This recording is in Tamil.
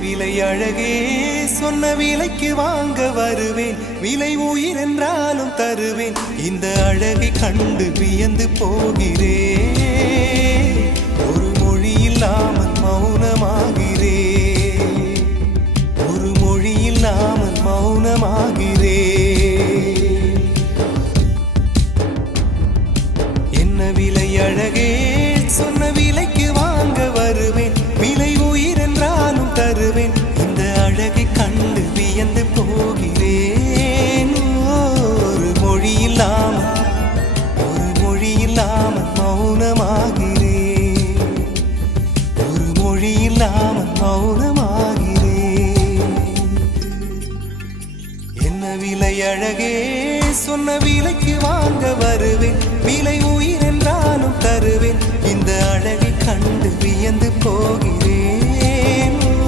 விலை அழகே சொன்ன விலைக்கு வாங்க வருவேன். விலை உயிர் என்றாலும் தருவேன். இந்த அழகை கண்டு வியந்து போகிறேன். ஒரு மொழி இல்லாமல் மௌனமாகிறேன். ஒரு மொழி இல்லாமல் மௌனமாகிறேன். என்ன விலை அழகே சொன்ன விலைக்கு வாங்க வருவேன். விலை உயிர் என்றாலும் தருவேன். இந்த அழகை கண்டு வியந்து போகிறேன். ஒரு மொழி இல்லாமல் மௌனமாகிறேன். ஒரு மொழி இல்லாமல் மௌனமாகிறேன். என்ன விலை அழகே சொன்ன விலைக்கு வாங்க வருவேன். விலை உயிர் என்றாலும் தருவேன். இந்த அழகை கண்டு வியந்து போகிறேன்.